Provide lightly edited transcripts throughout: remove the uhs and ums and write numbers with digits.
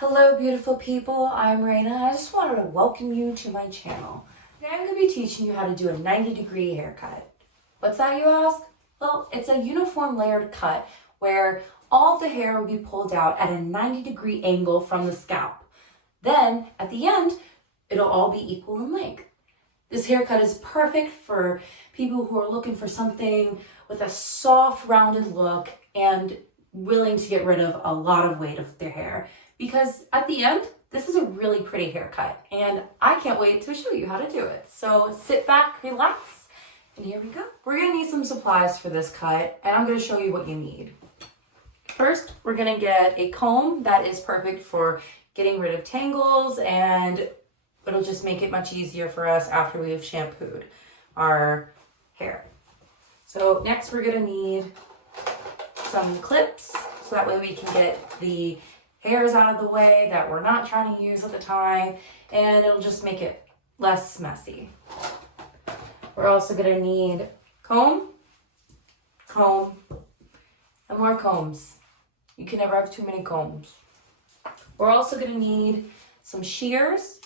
Hello beautiful people, I'm Raina. I just wanted to welcome you to my channel. Today I'm going to be teaching you how to do a 90-degree haircut. What's that, you ask? Well, it's a uniform layered cut where all the hair will be pulled out at a 90-degree angle from the scalp. Then at the end, it'll all be equal in length. This haircut is perfect for people who are looking for something with a soft, rounded look and willing to get rid of a lot of weight of their hair. Because at the end, this is a really pretty haircut and I can't wait to show you how to do it. So sit back, relax, and here we go. We're gonna need some supplies for this cut and I'm gonna show you what you need. First, we're gonna get a comb that is perfect for getting rid of tangles, and it'll just make it much easier for us after we have shampooed our hair. So next we're gonna need some clips so that way we can get the hairs out of the way that we're not trying to use at the time, and it'll just make it less messy. We're also gonna need comb, and more combs. You can never have too many combs. We're also gonna need some shears.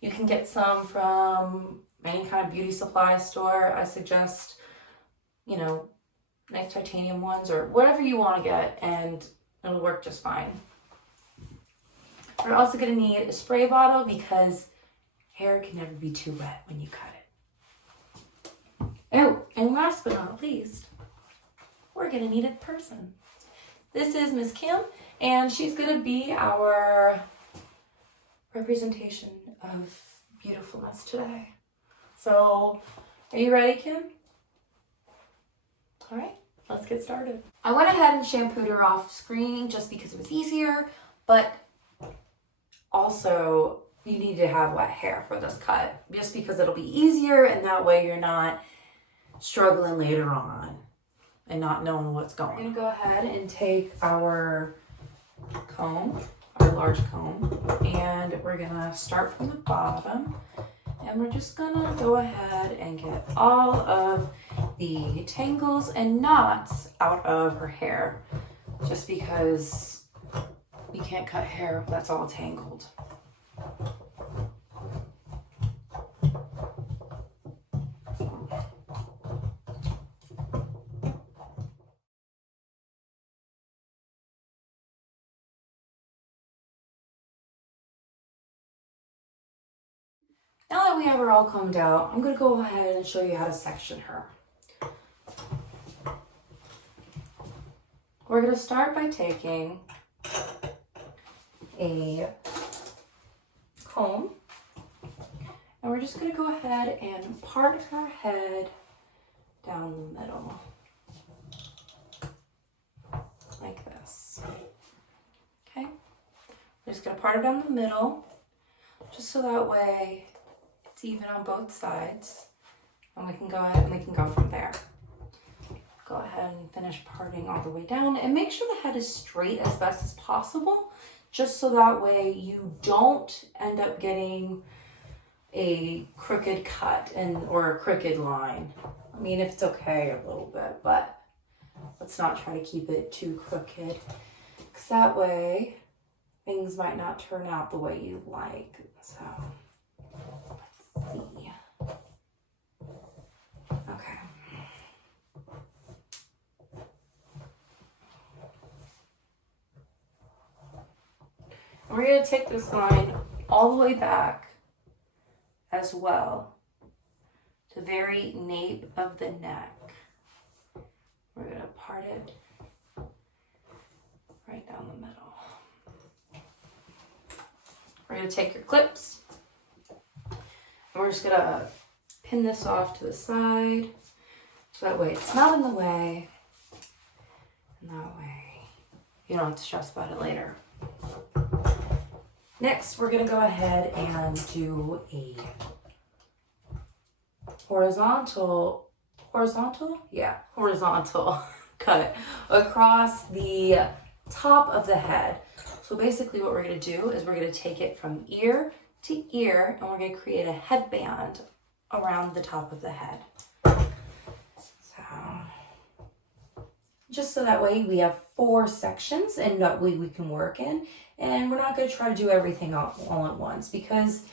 You can get some from any kind of beauty supply store. I suggest, nice titanium ones or whatever you want to get, and it'll work just fine. We're also going to need a spray bottle because hair can never be too wet when you cut it. Oh, and last but not least, we're going to need a person. This is Miss Kim, and she's going to be our representation of beautifulness today. So, are you ready, Kim? All right, let's get started. I went ahead and shampooed her off screen just because it was easier, but also you need to have wet hair for this cut just because it'll be easier, and that way you're not struggling later on and not knowing what's going on. We're gonna go ahead and take our comb, our large comb, and we're gonna start from the bottom, and we're just gonna go ahead and get all of the tangles and knots out of her hair, just because we can't cut hair that's all tangled. Now that we have her all combed out, I'm going to go ahead and show you how to section her. We're going to start by taking a comb, and we're just going to go ahead and part her head down the middle, like this. Okay, we're just going to part it down the middle, just so that way it's even on both sides, and we can go ahead and we can go from there. Go ahead and finish parting all the way down, and make sure the head is straight as best as possible, just so that way you don't end up getting a crooked cut or a crooked line. I mean, if it's okay a little bit, but let's not try to keep it too crooked, because that way things might not turn out the way you like. So let's see. Okay. We're going to take this line all the way back as well to the very nape of the neck. We're going to part it right down the middle. We're going to take your clips, and we're just going to pin this off to the side so that way it's not in the way, and that way you don't have to stress about it later. Next, we're going to go ahead and do a horizontal cut across the top of the head. So basically what we're going to do is we're going to take it from ear to ear, and we're going to create a headband around the top of the head. So just so that way we have 4 sections and that way we can work in, and we're not going to try to do everything all at once, because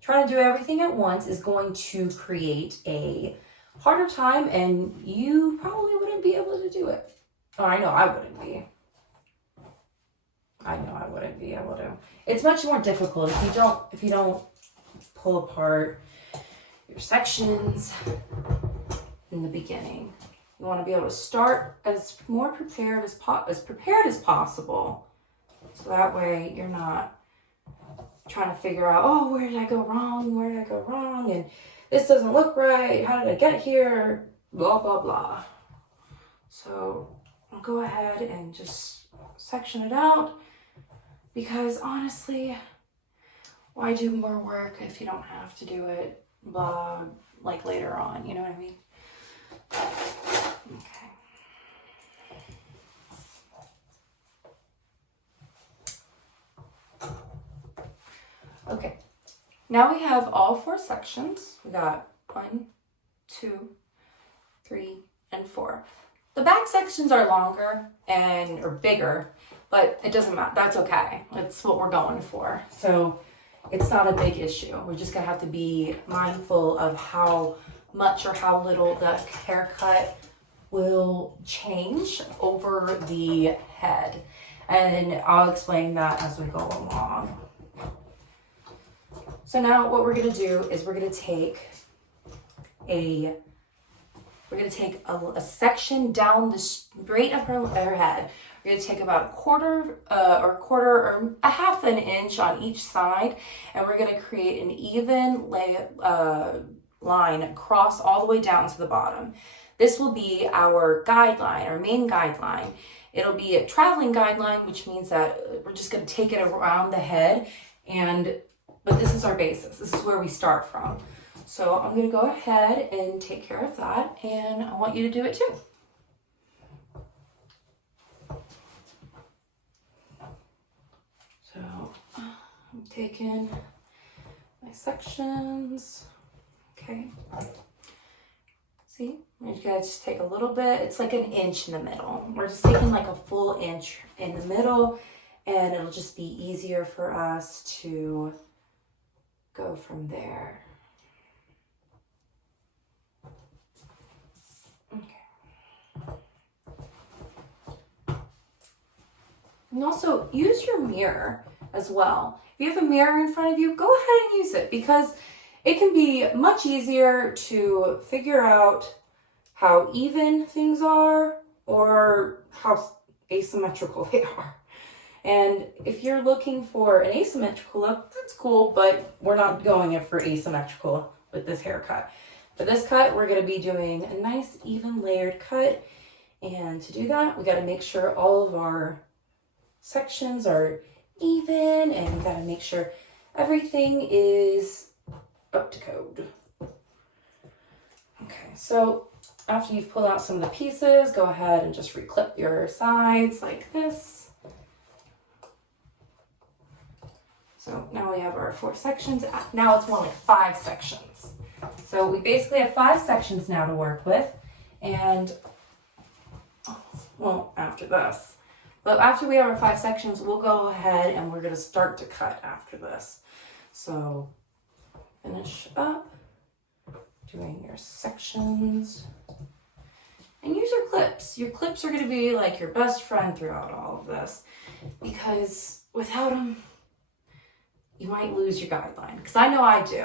trying to do everything at once is going to create a harder time, and you probably wouldn't be able to do it. Oh, I know I wouldn't be. I know I wouldn't be able to. It's much more difficult if you don't pull apart your sections in the beginning. You want to be able to start as prepared as possible, so that way you're not trying to figure out, oh, where did I go wrong, and this doesn't look right, how did I get here, blah blah blah. So I'll go ahead and just section it out, because honestly, why do more work if you don't have to do it blah, like later on, you know what I mean? Okay. Okay, now we have all 4 sections. We got 1, 2, 3, and 4. The back sections are longer or bigger, but it doesn't matter. That's okay. That's what we're going for. So it's not a big issue. We're just gonna have to be mindful of how much or how little the haircut will change over the head. And I'll explain that as we go along. So now what we're gonna do is we're gonna take a section down the straight of her head. We're gonna take about a quarter or a half an inch on each side, and we're gonna create an even line across all the way down to the bottom. This will be our guideline, our main guideline. It'll be a traveling guideline, which means that we're just gonna take it around the head, but this is our basis. This is where we start from. So I'm gonna go ahead and take care of that, and I want you to do it too. So I'm taking my sections, okay. See, we're gonna just take a little bit. It's like an inch in the middle. We're just taking like a full inch in the middle, and it'll just be easier for us to go from there. Okay. And also use your mirror as well. If you have a mirror in front of you, go ahead and use it, because it can be much easier to figure out how even things are or how asymmetrical they are. And if you're looking for an asymmetrical look, that's cool, but we're not going for asymmetrical with this haircut. For this cut, we're going to be doing a nice even layered cut. And to do that, we got to make sure all of our sections are even, and we got to make sure everything is up to code. Okay, so after you've pulled out some of the pieces, go ahead and just reclip your sides like this. So now we have our 4 sections. Now it's more like 5 sections. So we basically have 5 sections now to work with. And, well, after this. But after we have our 5 sections, we'll go ahead and we're going to start to cut after this. So finish up doing your sections. And use your clips. Your clips are going to be like your best friend throughout all of this, because without them, you might lose your guideline, because I know I do,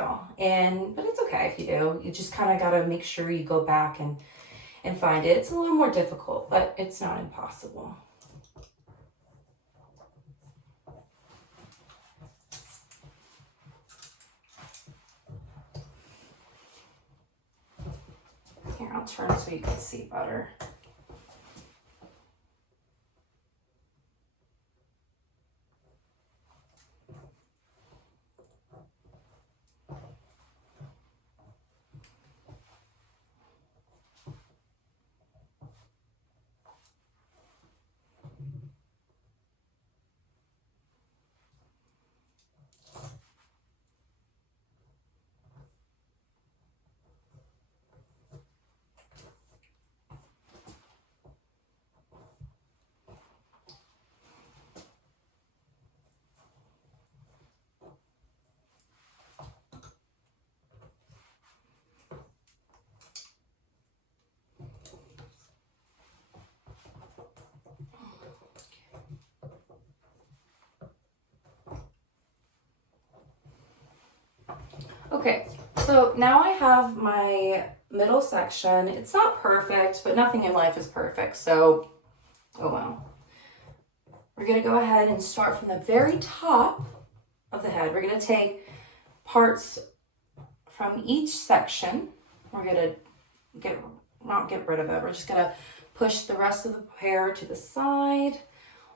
but it's okay if you do. You just kind of got to make sure you go back and find it. It's a little more difficult, but it's not impossible. Here, I'll turn so you can see better. Okay, so now I have my middle section. It's not perfect, but nothing in life is perfect, so oh well. We're gonna go ahead and start from the very top of the head. We're gonna take parts from each section. We're gonna not get rid of it. We're just gonna push the rest of the hair to the side,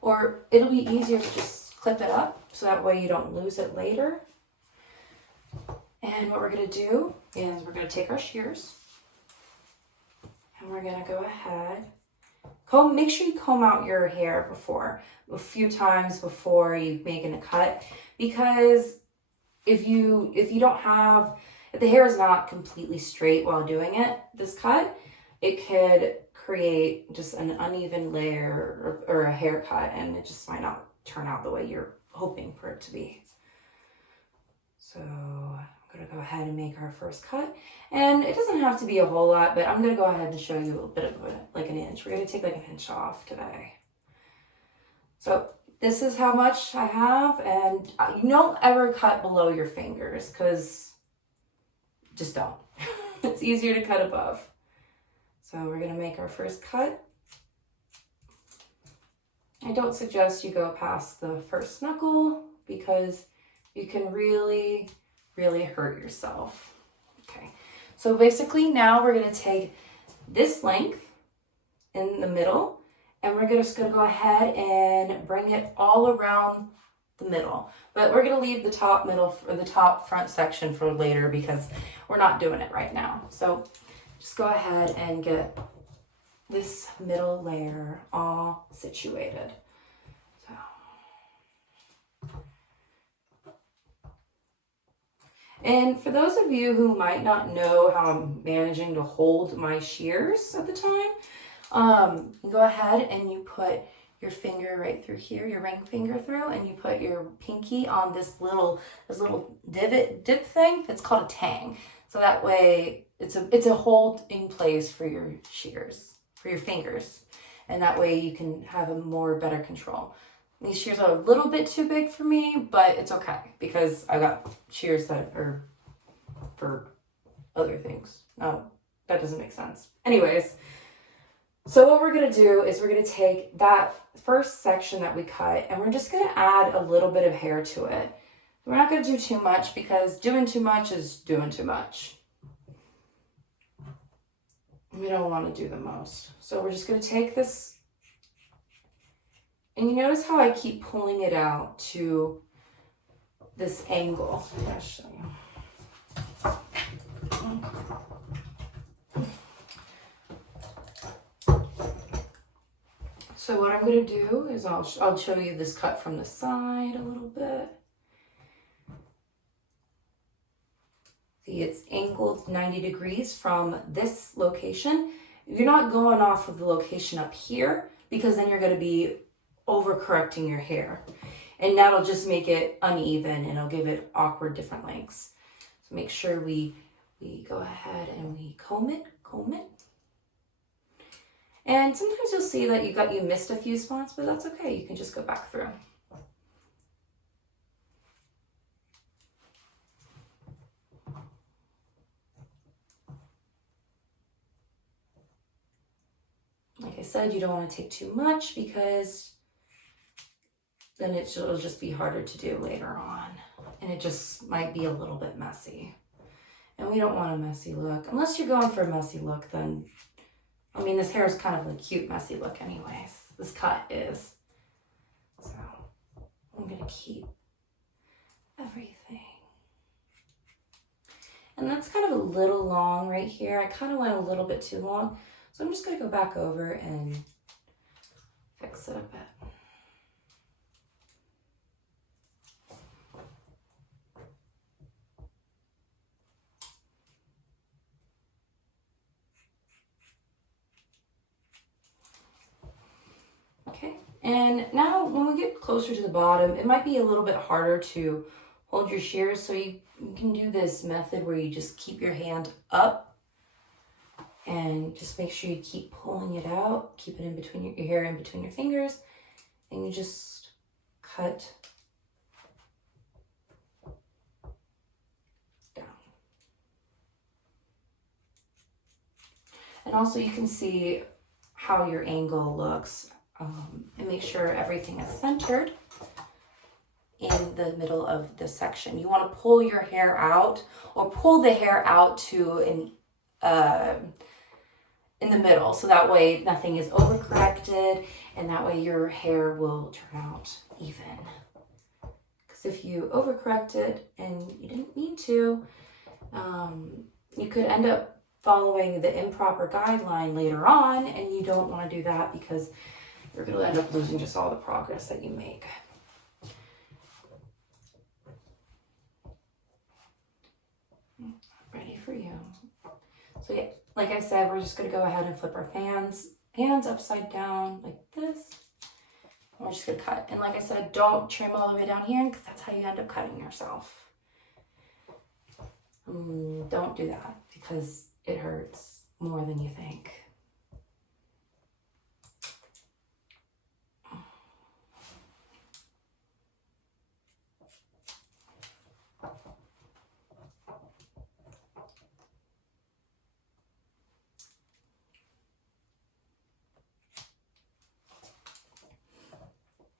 or it'll be easier to just clip it up so that way you don't lose it later. And what we're gonna do is we're gonna take our shears and we're gonna go ahead, make sure you comb out your hair a few times before you make a cut, because if the hair is not completely straight while doing this cut, it could create just an uneven layer or a haircut, and it just might not turn out the way you're hoping for it to be. So I'm gonna go ahead and make our first cut, and it doesn't have to be a whole lot, but I'm gonna go ahead and show you a bit of like an inch. We're gonna take like an inch off today. So this is how much I have, and you don't ever cut below your fingers, because just don't. It's easier to cut above. So we're gonna make our first cut. I don't suggest you go past the first knuckle because you can really, really hurt yourself. Okay, so basically now we're gonna take this length in the middle, and we're just gonna go ahead and bring it all around the middle. But we're gonna leave the top front section for later because we're not doing it right now. So just go ahead and get this middle layer all situated. And for those of you who might not know how I'm managing to hold my shears at the time, you go ahead and you put your finger right through here, your ring finger through, and you put your pinky on this little dip thing. It's called a tang. So that way it's a hold in place for your shears, for your fingers. And that way you can have a better control. These shears are a little bit too big for me, but it's okay because I got shears that are for other things. No, that doesn't make sense. Anyways, so what we're gonna do is we're gonna take that first section that we cut and we're just gonna add a little bit of hair to it. We're not gonna do too much because doing too much is doing too much. We don't wanna do the most. So we're just gonna take this, and you notice how I keep pulling it out to this angle. I'll show you. So what I'm going to do is I'll show you this cut from the side a little bit. See, it's angled 90 degrees from this location. You're not going off of the location up here because then you're going to be overcorrecting your hair. And that'll just make it uneven and it'll give it awkward different lengths. So make sure we go ahead and we comb it. And sometimes you'll see that you missed a few spots, but that's okay. You can just go back through. Like I said, you don't want to take too much because then it'll just be harder to do later on. And it just might be a little bit messy. And we don't want a messy look. Unless you're going for a messy look, then, I mean, this hair is kind of a cute messy look anyways. This cut is. So I'm gonna keep everything. And that's kind of a little long right here. I kind of went a little bit too long. So I'm just gonna go back over and fix it a bit. Okay, and now when we get closer to the bottom, it might be a little bit harder to hold your shears, so you can do this method where you just keep your hand up and just make sure you keep pulling it out, keep it in between your hair in between your fingers, and you just cut down. And also you can see how your angle looks, and make sure everything is centered in the middle of the section. You want to pull your hair out, or pull the hair out to in the middle, so that way nothing is overcorrected, and that way your hair will turn out even. Because if you overcorrected and you didn't mean to, you could end up following the improper guideline later on, and you don't want to do that because you're going to end up losing just all the progress that you make. Ready for you. So yeah, like I said, we're just going to go ahead and flip our hands upside down like this. And we're just going to cut. And like I said, don't trim all the way down here, because that's how you end up cutting yourself. Don't do that, because it hurts more than you think.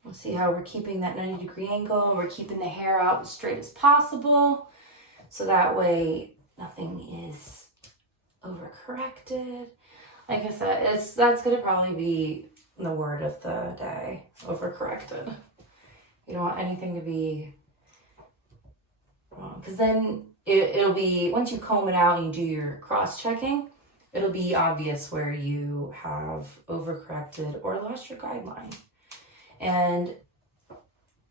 We'll see how we're keeping that 90-degree angle. We're keeping the hair out as straight as possible, so that way nothing is overcorrected. Like I said, that's gonna probably be the word of the day: overcorrected. You don't want anything to be wrong, because then it'll be, once you comb it out and you do your cross-checking, it'll be obvious where you have overcorrected or lost your guideline. And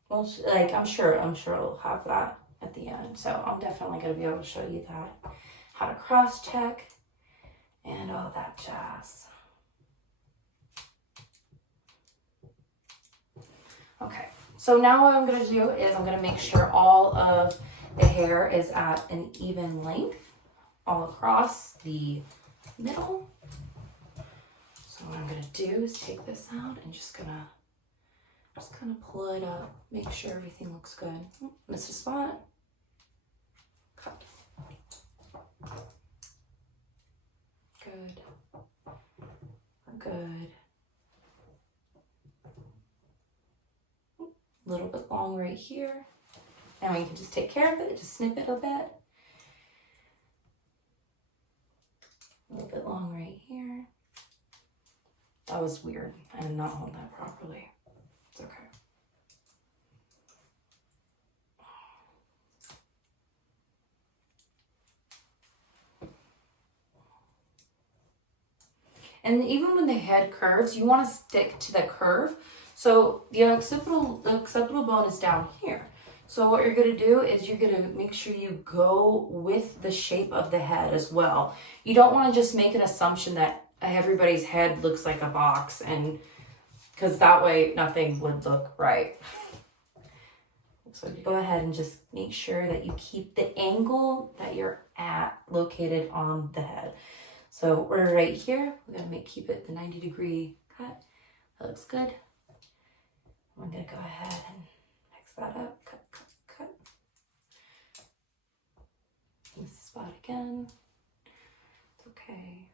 well, like I'm sure it'll have that at the end. So I'm definitely going to be able to show you that, how to cross-check and all that jazz. Okay, so now what I'm going to do is I'm going to make sure all of the hair is at an even length all across the middle. So what I'm going to do is take this out and just kind of pull it up, make sure everything looks good. Missed a spot. Cut. Good. We're good. A little bit long right here. Now you can just take care of it, just snip it a bit. A little bit long right here. That was weird. I did not hold that properly. It's okay. And even when the head curves, you want to stick to the curve. So the occipital bone is down here. So what you're going to do is you're going to make sure you go with the shape of the head as well. You don't want to just make an assumption that everybody's head looks like a box, and because that way nothing would look right. So you go ahead and just make sure that you keep the angle that you're at located on the head. So we're right here. We're going to keep it the 90-degree cut. That looks good. I'm going to go ahead and mix that up. Cut, cut, cut. This spot again. It's okay.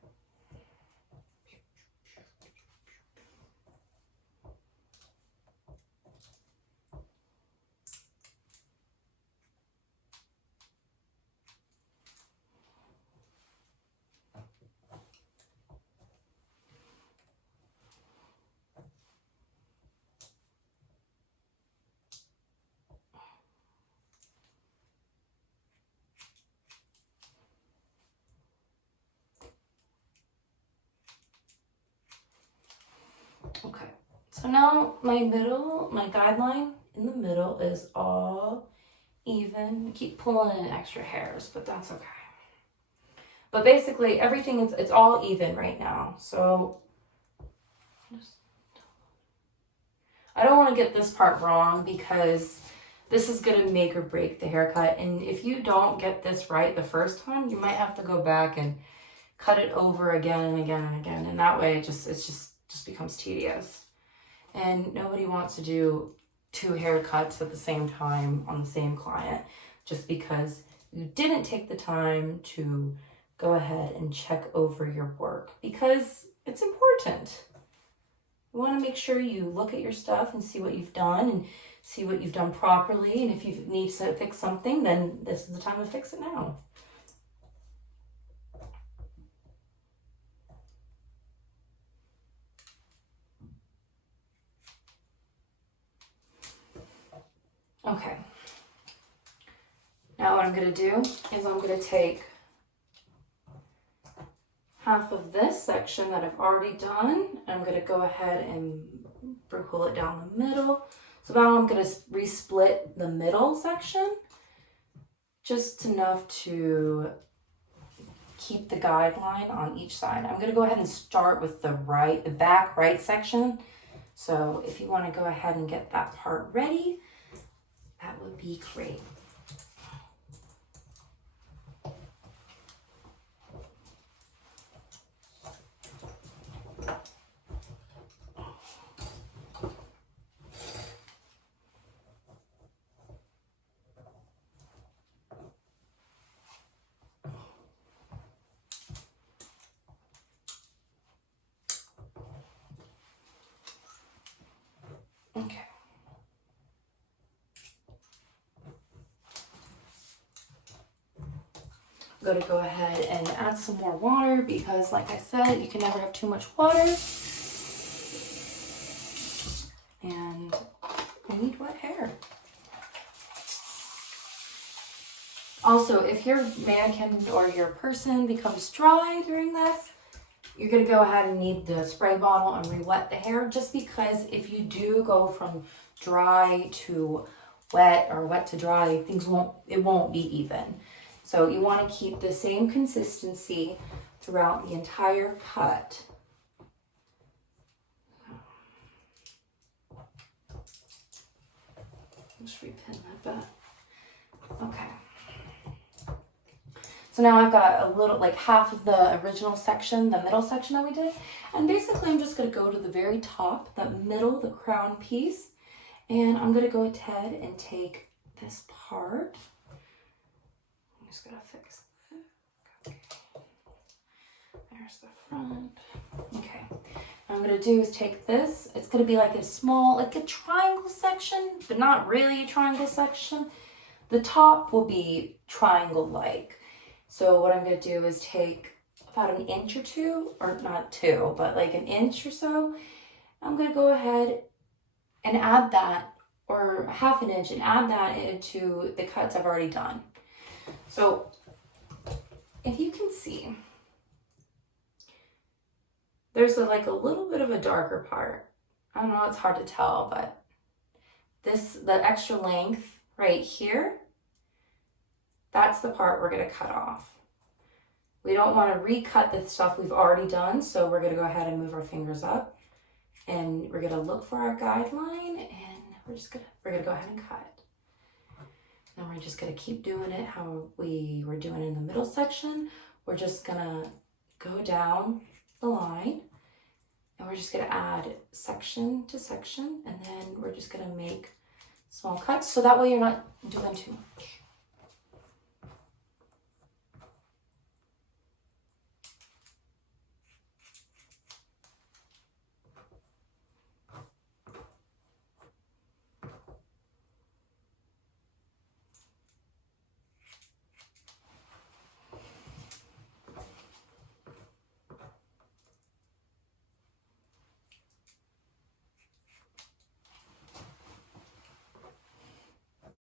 Okay, so now my guideline in the middle is all even. I keep pulling in extra hairs, but that's okay. But basically everything it's all even right now. So I don't want to get this part wrong, because this is going to make or break the haircut. And if you don't get this right the first time, you might have to go back and cut it over again and again and again. And that way it just becomes tedious. And nobody wants to do 2 haircuts at the same time on the same client, just because you didn't take the time to go ahead and check over your work because it's important. You want to make sure you look at your stuff and see what you've done and see what you've done properly. And if you need to fix something, then this is the time to fix it now. Okay. Now what I'm going to do is I'm going to take half of this section that I've already done, and I'm going to go ahead and pull it down the middle. So now I'm going to resplit the middle section just enough to keep the guideline on each side. I'm going to go ahead and start with the back right section. So if you want to go ahead and get that part ready, that would be great. Okay. I'm going to go ahead and add some more water because, like I said, you can never have too much water. And I need wet hair. Also, if your mannequin or your person becomes dry during this, you're going to go ahead and need the spray bottle and re-wet the hair, just because if you do go from dry to wet or wet to dry, it won't be even. So you want to keep the same consistency throughout the entire cut. Just repin that back. Okay. So now I've got a little, like half of the original section, the middle section that we did. And basically I'm just going to go to the very top, the middle, the crown piece. And I'm going to go ahead and take this part. I'm just going to fix that. Okay. There's the front. Okay. What I'm going to do is take this. It's going to be like a small, like a triangle section, but not really a triangle section. The top will be triangle-like. So what I'm going to do is take about an inch or two, or not two, but like an inch or so. I'm going to go ahead and add that, or half an inch, and add that into the cuts I've already done. So if you can see, there's like a little bit of a darker part. I don't know, it's hard to tell, but the extra length right here, that's the part we're going to cut off. We don't want to recut the stuff we've already done, so we're going to go ahead and move our fingers up, and we're going to look for our guideline, and we're going to go ahead and cut. And we're just going to keep doing it how we were doing in the middle section. We're just going to go down the line, and we're just going to add section to section, and then we're just going to make small cuts, so that way you're not doing too much.